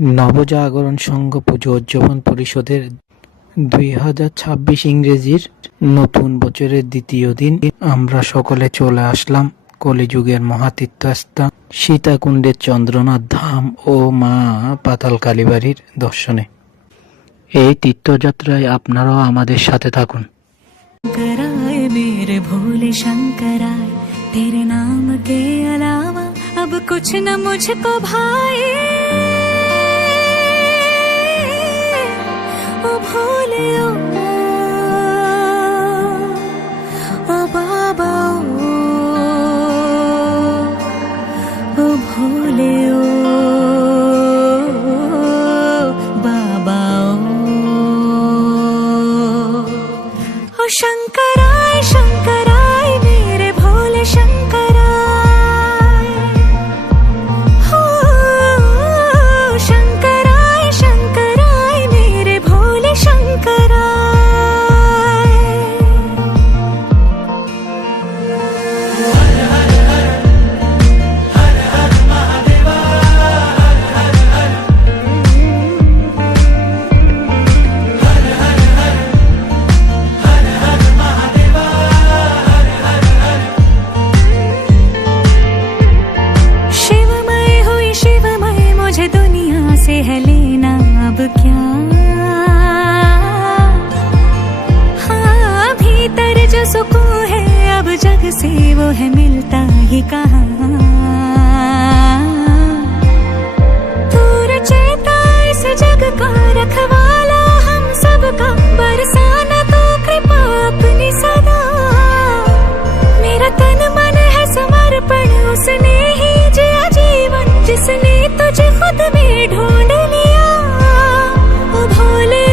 নবজাগরণ সংঘ পুজো উদযাপন পরিষদের 2026 ইংরেজির নতুন বছরের দ্বিতীয় দিন আমরা সকলে চলে আসলাম কলিযুগের মহাতীর্থস্থান সীতাকুণ্ডের চন্দ্রনাথ ধাম ও মা পাতাল কালীবাড়ির দর্শনে। এই তীর্থযাত্রায় আপনারাও আমাদের সাথে থাকুন। कराए मेरे भोले शंकराय, तेरे नाम के अलावा अब कुछ न मुझको भाए। ओ भोले ओ बाबा ओ भोले बाबा ओ शंकराय शंकराय मेरे भोले शंकराय, हो शंकराय शंकराय मेरे भोले शंकराय। शिवमय हुई शिवमय मुझे दुनिया से है लेना अब क्या, हाँ भीतर जो सुकून है अब जग से वो है मिलता ही कहाँ। तू रचयिता इस जग का रखवाला हम सबका, बरसाना तो कृपा अपनी सदा। मेरा तन मन है समर्पण उसने ही जिया जीवन, जिसने तुझे खुद में ढूंढ लिया। ओ भोले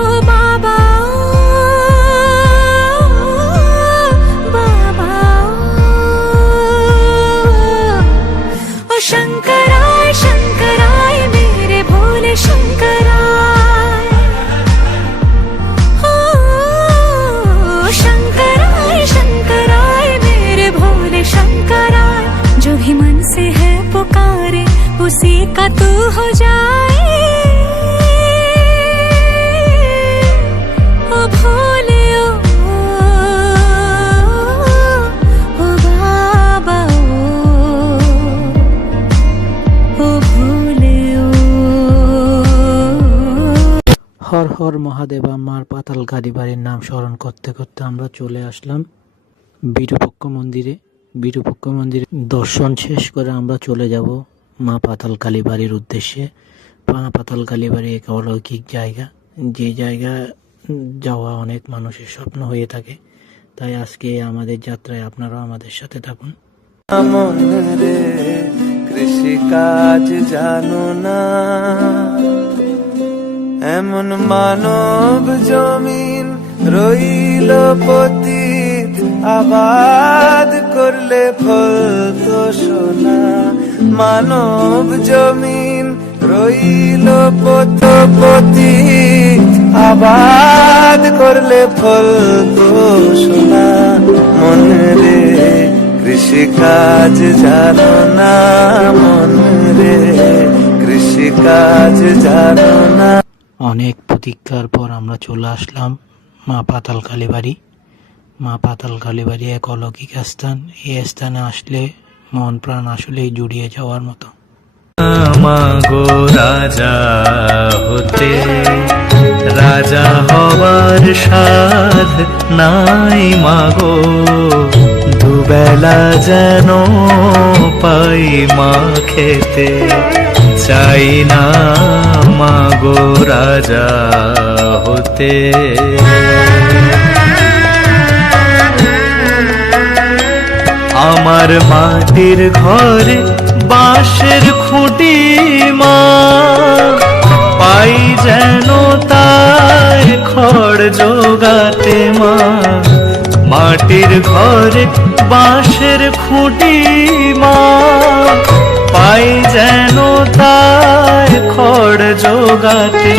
ओ बाबा बाबा ओ शंकराय शंकराय मेरे भोले शंकराय, हो शंकराय शंकराय मेरे भोले शंकराय। जो भी मन से है पुकारे उसी का तू हो जाए। ओ भोले ओ बाबा ओ भोले হর হর মহাদেবা মার পাতাল কালীবাড়ির নাম স্মরণ করতে করতে আমরা চলে আসলাম বিরূপক্ষ মন্দিরে। বিরূপক্ষ মন্দিরে দর্শন শেষ করে আমরা চলে যাব মা পাতাল কালীবাড়ির উদ্দেশ্যে। মা পাতাল কালীবাড়ি এক অলৌকিক জায়গা, যে জায়গা যাওয়া অনেক মানুষের স্বপ্ন হয়ে থাকে। তাই আজকে আমাদের যাত্রায় আপনারাও আমাদের সাথে থাকুন। মন রে কৃষি কাজ জানো না, এমন মানব জমিন রইল পতিত, আবাদ করলে ফল তো সোনা। মানব জমিন রইল পতিত, আবাদ করলে ফল তো সোনা। মন রে কৃষি কাজ জানো না, মন রে কৃষি কাজ জানো না। অনেক প্রতীক্ষার পর আমরা চলে আসলাম মা পাতাল কালীবাড়ি। মা পাতাল কালীবাড়ি এক অলৌকিক স্থান। এই স্থানে আসলে মন প্রাণ আসলেই জুড়িয়ে যাওয়ার মতো। মাগো রাজা হতে রাজা হওয়ার সাধ নাই মাগো, দুবেলা যেন পাই মা খেতে চাই না মাগো রাজা হতে। আমার মাটির ঘরে বাঁশের খুঁটি মা, পাই যেন তার খড় জোগাতে মা। মাটির ঘরে বাঁশের খুঁটি মা, পাই যেন তাই খড় জোগাতে।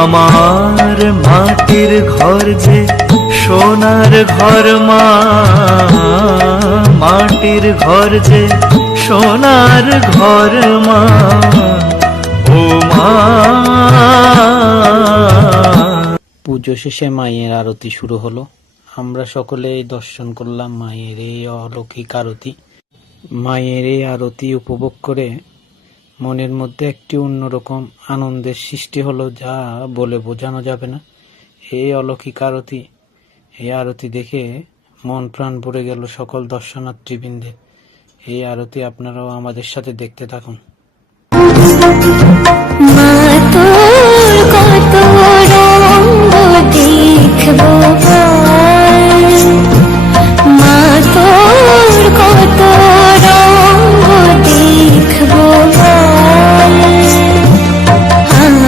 আমার মাটির ঘর যে সোনার ঘর মা, মাটির ঘর যে সোনার ঘর মা, ও মা। পুজো শেষে মায়ের আরতি শুরু হলো। আমরা সকলেই দর্শন করলাম মায়ের এই অলৌকিক আরতি। মায়ের এই আরতি উপভোগ করে মনের মধ্যে একটি অন্যরকম আনন্দের সৃষ্টি হলো, যা বলে বোঝানো যাবে না। এই অলৌকিক আরতি, এই আরতি দেখে মন প্রাণ ভরে গেল সকল দর্শনার্থীবৃন্দের। এই আরতি আপনারাও আমাদের সাথে দেখতে থাকুন। মা তোর কত রঙ্গ দেখবো আজ, মা তোর কত রঙ্গ দেখবো আজ, আর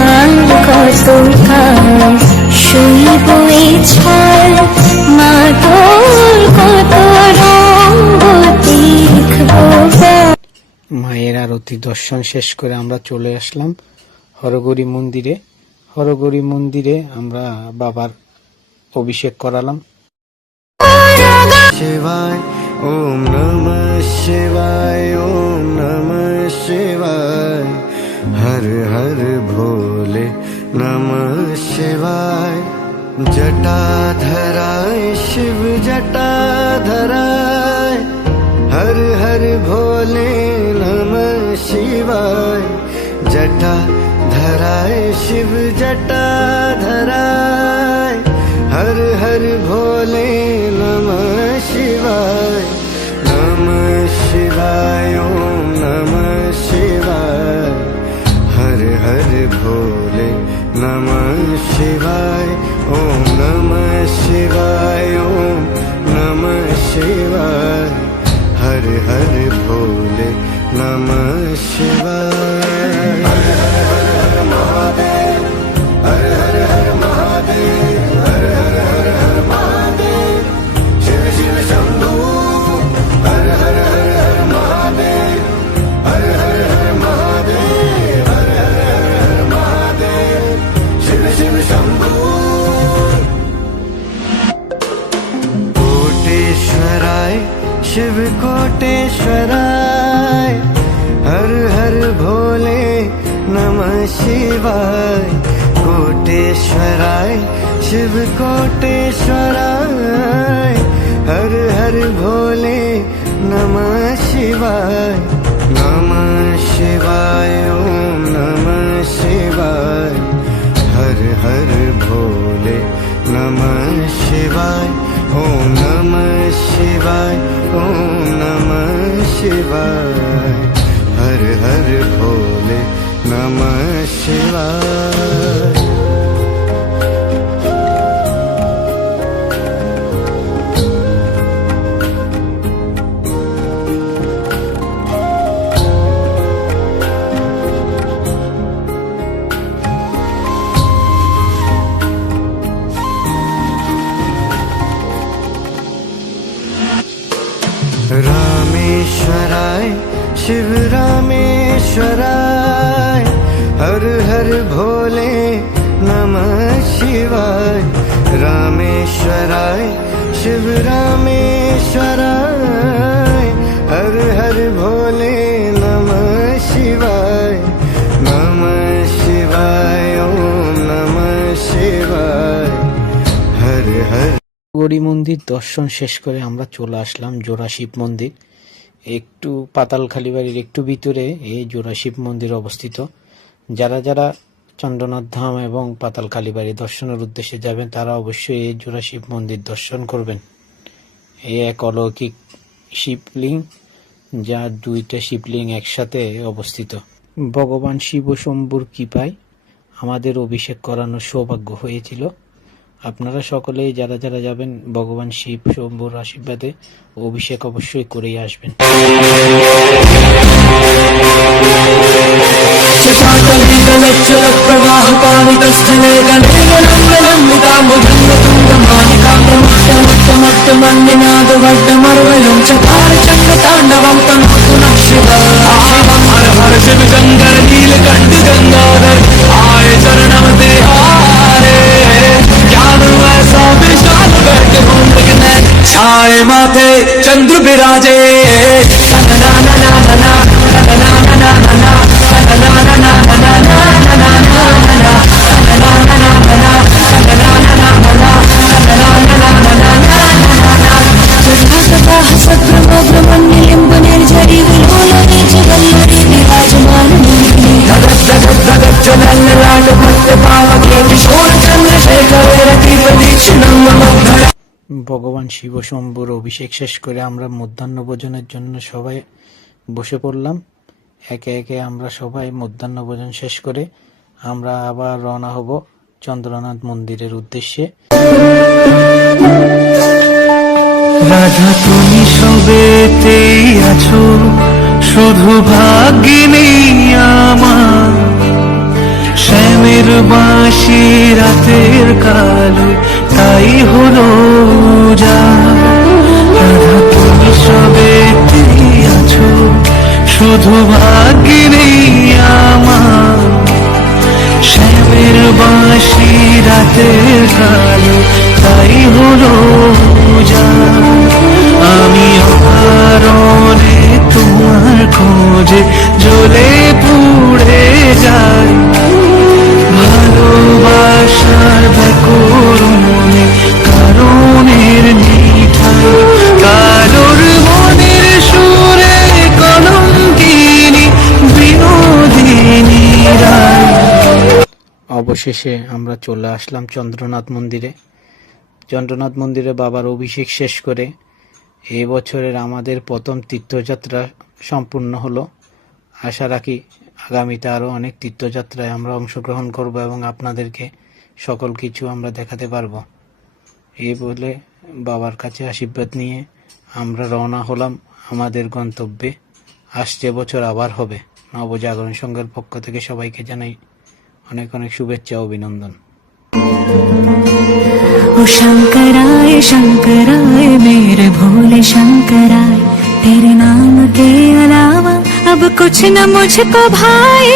কত কাল শুইব এই ছাল, মা তোর কত রঙ্গ দেখবো আজ। মায়ের আরতি দর্শন শেষ করে আমরা চলে আসলাম হরগৌরী মন্দিরে। হরগৌরী মন্দিরে আমরা বাবার অভিষেক করালাম। शिवाय ओम नमः शिवाय ओम नमः शिवाय, हर हर भोले नमः शिवाय। जटाधराय शिव जटाधराय, हर हर भोले नमः शिवाय। जटाधराय शिव जटाधराय, हर हर भोले नमः शिवाय। नमः शिवाय ओम नमः शिवाय, हर हर भोले नमः शिवाय। ओम नमः शिवाय ओम नमः शिवाय, हर हर भोले नमः शिवाय। हर हर हर हर महादेव, हर हर हर महादेव, हर हर हर हर महादेव, शिव शिव शंभू। हर हर हर हर महादेव, हर हर हर महादेव, हर हर हर हर महादेव, शिव शिव शंभू। कोटेश्वराय शिव कोटेश्वराय, हर हर भोले नमः शिवाय। कोटेश्वराय शिव कोटेश्वराय, हर हर भोले नमः शिवाय। नमः शिवाय ओम नमः शिवाय, हर हर भोले नमः शिवाय। ओम नमः शिवाय ओम नमः शिवाय, हर हर भोले नमः शिवाय। रामेश्वराय शिव रामेश्वराय, हर हर भोले नमः शिवाय। रामेश्वराय शिव रामेश्वराय, हर हर भोले नमः शिवाय। नमः शिवाय ओम नमः शिवाय, हर हर। গৌরী মন্দির দর্শন শেষ করে আমরা চলে আসলাম জোড়া শিব মন্দির। একটু পাতালখালী বাড়ির একটু ভিতরে এই জোড়া শিব মন্দির অবস্থিত। যারা যারা চন্দ্রনাথ ধাম এবং পাতালখালী বাড়ি দর্শনের উদ্দেশ্যে যাবেন তারা অবশ্যই এই জোড়া শিব মন্দির দর্শন করবেন। এই এক অলৌকিক শিবলিঙ্গ, যা দুইটা শিবলিঙ্গ একসাথে অবস্থিত। ভগবান শিব শম্ভুর কৃপায় আমাদের অভিষেক করানোর সৌভাগ্য হয়েছিল। আপনারা সকলেই যারা যারা যাবেন ভগবান শিব শম্ভুর আশীর্বাদে অভিষেক অবশ্যই করেই আসবেন। प्रवाह वट्टमन्निनादवड्डमरुवलं चकार चण्डताण्डवं तनोतु नः शिवः हर हर शिव शंकर नीलकंठ गंगाधर आए चरणम तिहारे ज्ञान ऐसा विशाल बैठे होंठ नैन छाए माथे चंद्र विराजे ना ना ना ना ना ना ना ना ना ভগবান শিব শম্ভুর অভিষেক শেষ করে আমরা মধ্যাহ্ন ভোজনের জন্য সবাই বসে পড়লাম। একে একে আমরা সবাই মধ্যাহ্ন ভোজন শেষ করে আমরা আবার রওনা হব চন্দ্রনাথ মন্দিরের উদ্দেশ্যে। রাধা তুমি সবেতেই আছো, শুধু ভাগ্যে নেই আমার। শ্যামের বাঁশি রাতের কালো তাই হলো যা। রাধা তুমি সবেতেই আছো, শুধু ভাগ্যে নেই আমার। শ্যামের বাঁশি রাতের কালো তাই হলো যা। আমি অকারণে তোমার খোঁজে জ্বলে পুড়ে যাই। ভালোবাসার ব্যাকরণে কারণের নিঠাই, কালোর মনের সুরে কলঙ্কিনী বিনোদিনী রায়। অবশেষে আমরা চলে আসলাম চন্দ্রনাথ মন্দিরে। চন্দ্রনাথ মন্দিরে বাবার অভিষেক শেষ করে এই বছরের আমাদের প্রথম তীর্থযাত্রা সম্পূর্ণ হলো। আশা রাখি আগামীতে আরও অনেক তীর্থযাত্রায় আমরা অংশগ্রহণ করব এবং আপনাদেরকে সকল কিছু আমরা দেখাতে পারবো। এই বলে বাবার কাছে আশীর্বাদ নিয়ে আমরা রওনা হলাম আমাদের গন্তব্যে। আসছে বছর আবার হবে। নবজাগরণ সংঘের পক্ষ থেকে সবাইকে জানাই অনেক অনেক শুভেচ্ছা ও অভিনন্দন। ओ शंकराय मेरे भोले शंकराय, तेरे नाम के अलावा अब कुछ न मुझको भाई।